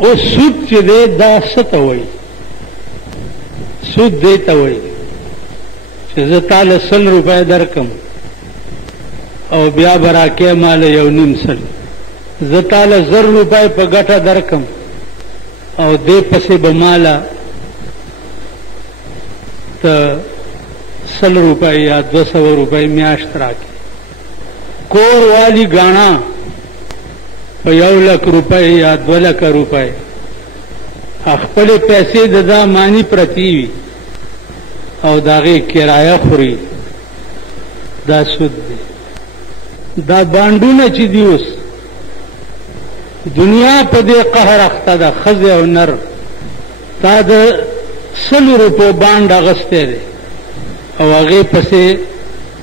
او سود چې دی دا څه ته وایي؟ سود دې ته وایي چې زه تاله 100 روپۍ درکم او بیا به راکې ماله 1.5 سل، زه تاله 1000 روپۍ په ګټه درکم او دې پسې به ماله ته 100 روپۍ یا 200 روپۍ میاشت راکې. کور والی ګاڼه په 1 لک روپۍ یا 2 لک روپۍ خپلې پیسې د دا مانی پرتی وي او د هغې کرایه خوري، دا سود دی. دا بانډونه چې دي اوس دنیا په دې قهر اخته ده، ښځې او نر. تا د 100 روپو بانډ اغستی دی او هغې پسې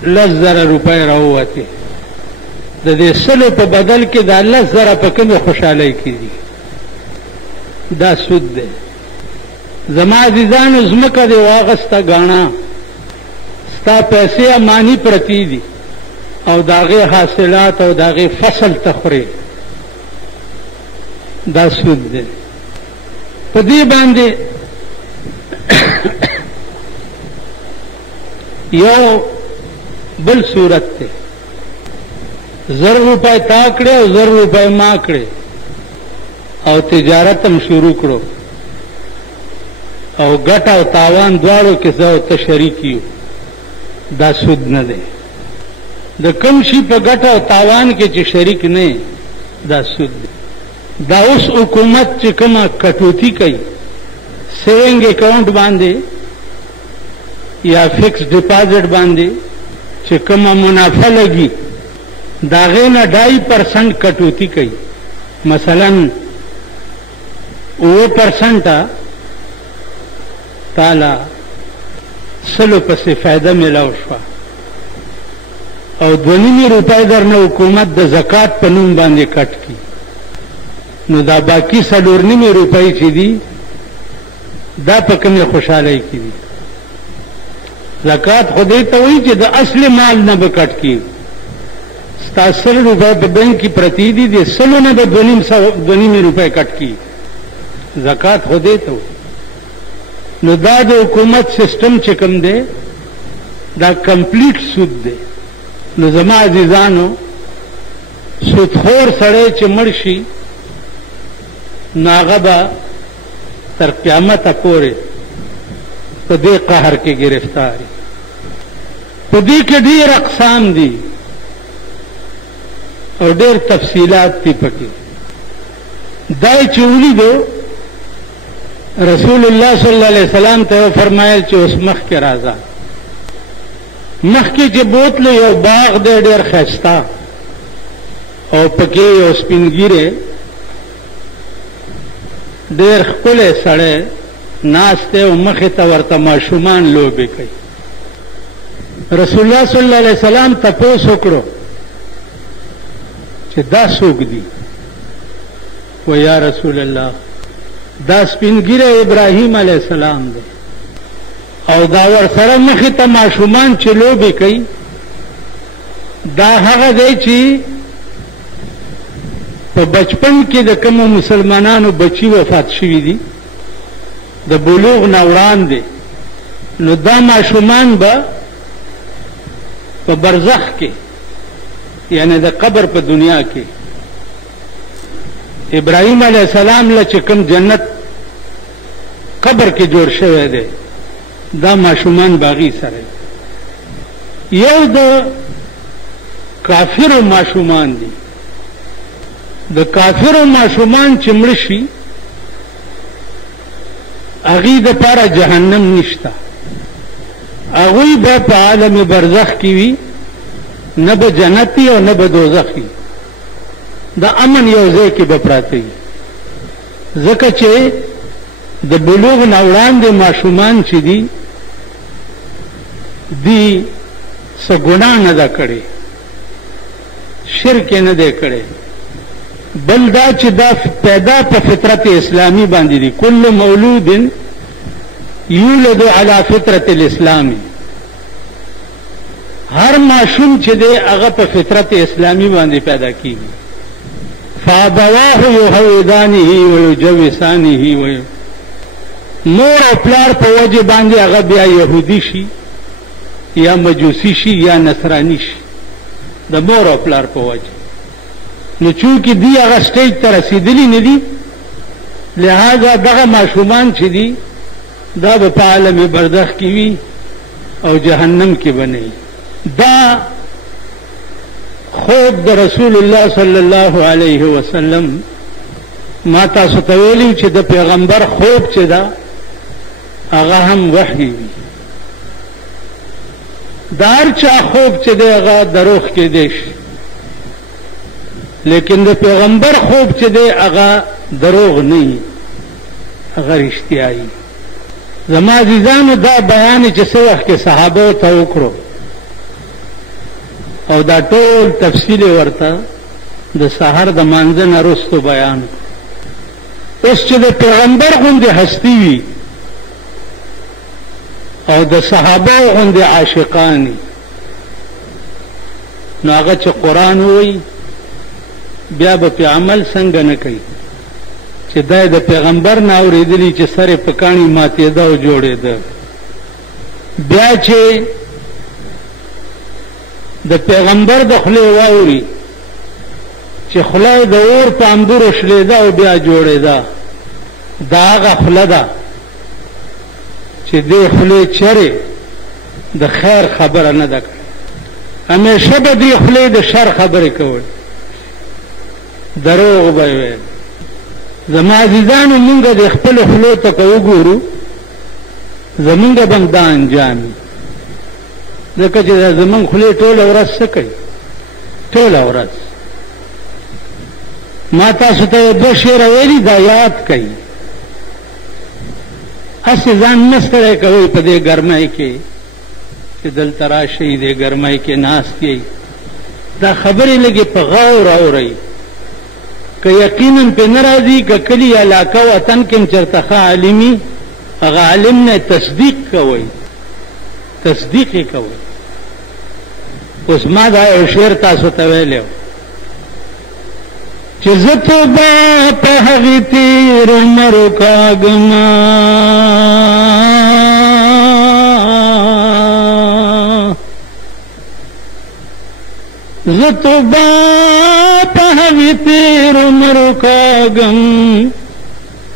10,000 روپۍ راووتې. د دې 100 په بدل کې دا 10,000 په کومې خوشحالۍ کې دي؟ دا سود دی. زما عزیزانو ځمکه دې واغسته ګاڼه، ستا پیسې امانی پرتی دي او د هغې حاصلات او د هغې فصل ته خورې، دا سود دی. په دې باندې یو بل صورت دی، 1000 روپۍ تا کړې او 1000 روپۍ ما کړې او تجارت هم شروع کړو او ګټه او تاوان دواړو کې زه او ته شریک یو، دا سود نه دی. د کوم شي په ګټه او تاوان کې چې شریک نه، دا سود دی. دا اوس حکومت چې کومه کټوتی کوي سیونګ اکاؤنٹ باندې یا فکس ډیپازټ باندې چې کومه منافع لګي دا غې نه 2.5% کټوتی کوي. مثلا 9% تعالی 100 پسې فائدہ ملاو شوه او 2.5 روپۍ درنه حکومت د زکات په نوم باندې کټ کی، نو دا باقی 4.5 روپۍ چې دي دا په کومې خوشحالۍ کې دي؟ زکات خو دې ته وایي چې د اصل مال نه به کټ کېږي. ستا 100 روپۍ په بینک کې پرتی دي، د 100 نه به 2.5 روپۍ کټ کېږي. زکات خو دې ته وایي. نو دا د حکومت سسٹم چې کوم دی دا کمپلیټ سود دی. نو زما عزیزانو سودخور سړی چې مړ شي نو هغه به تر قیامته پورې په دې قهر کې گرفتاری. په دې کې ډېر اقسام دي او ډېر تفصیلات دي پکې. دا چې ولیدو رسول الله صلی الله علیه وسلم ته فرمایل چې اوس مخکې راځه. مخکې چې بوتلو یو باغ دی ډېر ښایسته او پکې یو سپین ږیری ډېر ښکلی سړی ناست دی او مخې ته ورته ماشومان لوبې کوي. رسول الله صلی الله علیه وسلم تپوس وکړو چې دا څوک دي؟ و یا رسول الله دا سپین ږیری ابراهیم علیه السلام دی او دا ورسره مخې ته ماشومان چې لوبې کوي دا هغه دی چې په بچپن کې د کومو مسلمانانو بچي وفات شوي دي د بلوغ نه وړاندې، نو دا ماشومان به په برزخ کې یعنی د قبر په دنیا کې ابراهیم علیه السلام له چې کوم جنت قبر کې جوړ شوی دی دا ماشومان باغی سره یو د کافرو ماشومان دي. د کافرو ماشومان چې مړ شي هغوی دپاره جهنم نشته، هغوی به په عالم برزخ کې وي، نه به جنت وي او نه به دوزخ وي، د امن یو ځای کې به پراته وي. ځکه چې د بلوغ نه وړاندې ماشومان چې دي دی څه ګناه نه ده کړې، شرک یې نه دی کړی، بل دا چې دا پیدا په فطرت اسلامی باندې دي. کل مولود یولد علی فطرت الاسلامی، هر ماشوم چې دی هغه په فطرت اسلامی باندې پیدا کیږي. فابواه یهودانه ویجوسانه مور او پلار په وجه باندې هغه بیا يهودي شي یا مجوسی شي یا نصرانی شي د مور او پلار په وجه. نو چونکې دی هغه سټیج ته رسیدلی نه دي لہذا دغه ماشومان چې دي دا به په عالم برزخ کې وي او جهنم کې بنئ. دا خوب د رسول الله صلی الله علیه وسلم ما تاسو ته ویلي چې د پیغمبر خوب چې دا هغه هم وحی وي. د هر چا خوب چې دی هغه دروغ کېدی شي لیکن د پیغمبر خوب چې دی هغه دروغ نه وي هغه رښتیا وي. زما عزیزانو دا بیان چې څه وخت کې صحابو ته وکړو او دا ټول تفصیل ورته د سحر د مانځه نه وروسته بیان. اوس چې د پیغمبر غوندې هستی وي او د صحابه غوندې عاشقان نو هغه چې قرآن وایي بیا به په عمل څنګه نه کوي چې دا د پیغمبر نه اورېدلي چې سر یې په کاڼي ماتېده او جوړېده. بیا چې د پیغمبر د خولې واوري چې خوله د اور په انبورو شلېده او بیا جوړېده دا هغه خوله ده چې دې خولې چرې د خیر خبره نه ده کړې. همیشه به دې خولې د شر خبرې کول دروغ به ویل. زما عزیزانو مونږ د خپلو خولو ته که وګورو زمونږ به هم دا انجام وي ځکه چې دا زمونږ خولې ټوله ورځ څه کوي ټوله ورځ. ما تاسو ته دوه شعره ویلي دا یاد کوي. هسې ځان مه ستړی کوئ په دې ګرمۍ کې چې دلته راشئ دې ګرمۍ کې ناست یئ دا خبرې لږې په غور اورئ که یقینا پې نه راځي که کلي علاقه وطن کې هم چېرته ښه عالمي هغه عالم نه تصدیق کوئ تصدیق یې کوئ. اوس ما دا یو شعر تاسو ته ویلی و چې زه توبه په هغې تېر عمر کاږمه زه توبه په هغې تېر عمر کاږم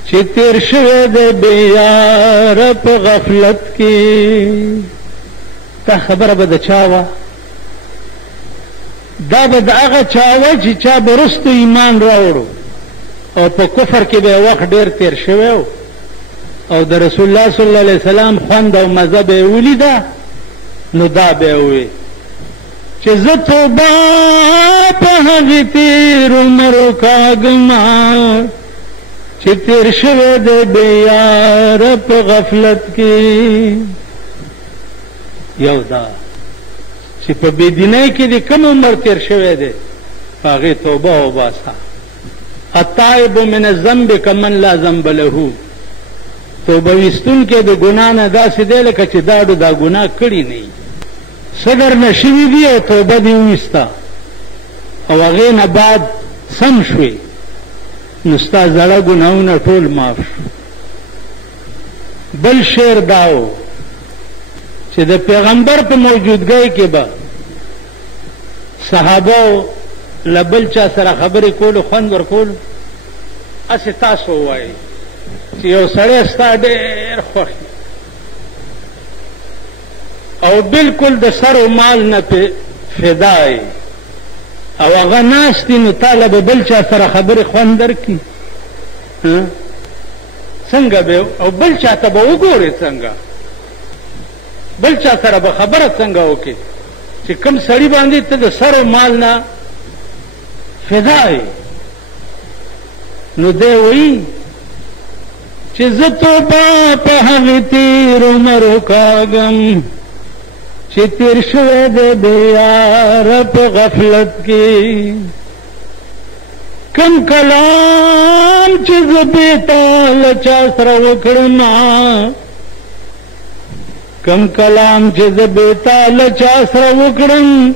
چې تېر شوی دی بې یاره په غفلت کې. دا خبره به د چا وه دا به د هغه چا وه چې چا به وروسته ایمان راوړو او په کفر کې به وخت ډېر تېر شوی و او د رسول الله صلی الله علیه وسلم خوند او مزه به یې ولیده نو دا به یې ووی چې زه توبه په هغې تېر عمر کاږمه چې تېر شوی دی بې یاره په غفلت کې. یو دا چې په بېدینۍ کې د کوم عمر تېر شوی دی په هغې توبه وباسه. التائب من الذنب کمن لا ذنب له. توبه ویستونکی د ګناه نه داسې دی لکه چې داړو دا ګناه کړي نه وي. څه درنه شوي دي او توبه دې وویسته او هغې نه بعد سم شوې نو ستا زړه ګناهونه ټول معاف شو. بل شعر دا و چې د پیغمبر په موجودګۍ کې به صحابه له بل چا سره خبرې کولو خوند ورکولو هسې تاسو ووایئ چې یو سړی ستا ډېر خوښ او بالکل د سر و مال نه پې فدا یې او هغه ناست نو تاله به بل چا سره خبرې خوند درکړي څنګه به او بل چا ته به وګورې څنګه بل چا سره به خبره څنګه وکړې چې کوم سړي باندې ته د سر و مال نه فدا یې. نو دی وایي چې زه توبه په هغې تېر عمر کاږم چې تېر شوی دی بې یاره په غفلت کې. کم کلام چې زه بېتا له چا سره وکړم کم کلام چې زه بېتا له چا سره وکړم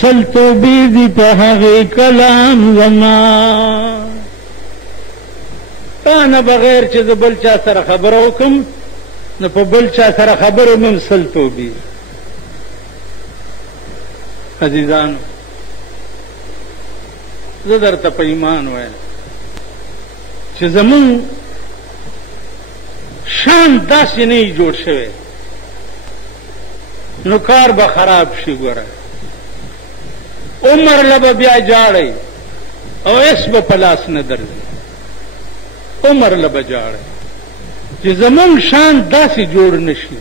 سل توبې دي په هغې کلام زما. تا نه بغیر چې د بل چا سره خبره وکم نو په بل چا سره خبره مم سل توبې. عزیزانو زه درته په ایمان وایم چې زمون شان داسې نه جوړ شوی نو کار به خراب شي. ګوره عمر لبه بیا جاړی او اس به په لاس نه درځي. عمر لبه جاړی چې زمون شان داسې جوړ نشي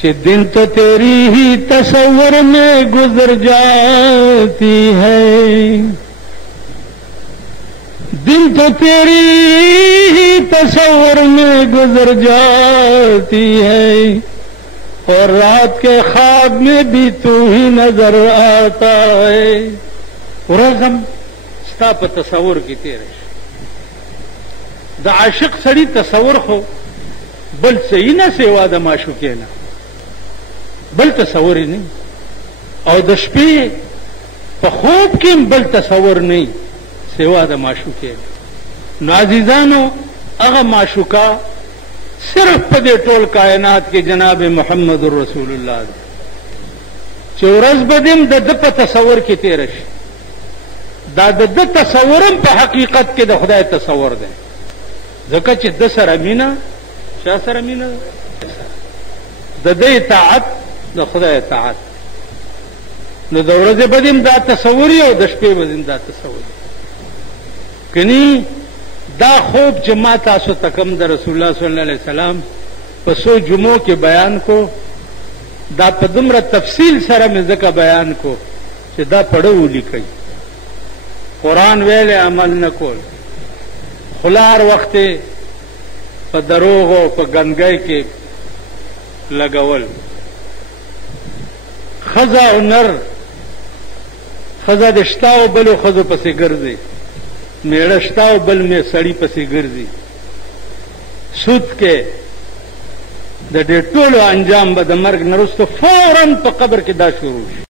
کہ دن تو تیری ہی تصور میں گزر جاتی ہے، دن تو تیری ہی تصور میں گزر جاتی ہے، اور رات کے خواب میں بھی تو ہی نظر آتا ہے. ورځم ستا په تصور کې تیر شي. د عاشق سړي تصور خو بل څه نه سیوا د معشوقې نه، بل تصور نه، او د شپې په خوب کې بل تصور نه سیوا د معشوقې. نو عزیزانو هغه معشوقه صرف په دې ټول کائنات کې جناب محمد رسول الله دی چې ورځ به دیم د ده په تصور کې تیر شي. دا د ده تصورم په حقیقت کې د خدای تصور دی، ځکه چې د سره مینه، چا سره مینه، د ده اطاعت د خدای اطاعت. نو د ورځې به دیم دا تصور او د شپې به دیم دا تصور. کني دا خوب چې ما تاسو ته کوم د رسول الله صلی الله علیه وسلم په څو جمعو کې بیان کو، دا په دومره تفصیل سره مې ځکه بیان کو چې دا پړه ولیکئ. قرآن ویلې عمل نه کول، خلار وخت په دروغ او په ګنګۍ کې لګول، ښځه او نر، ښځه د شته او بلو ښځو پسې ګرځي، میړه شته او بل مې سړي پسې ګرځي، سود کې د دې ټولو انجام به د مرګ نه وروسته فوراً په قبر کې دا شروع شي.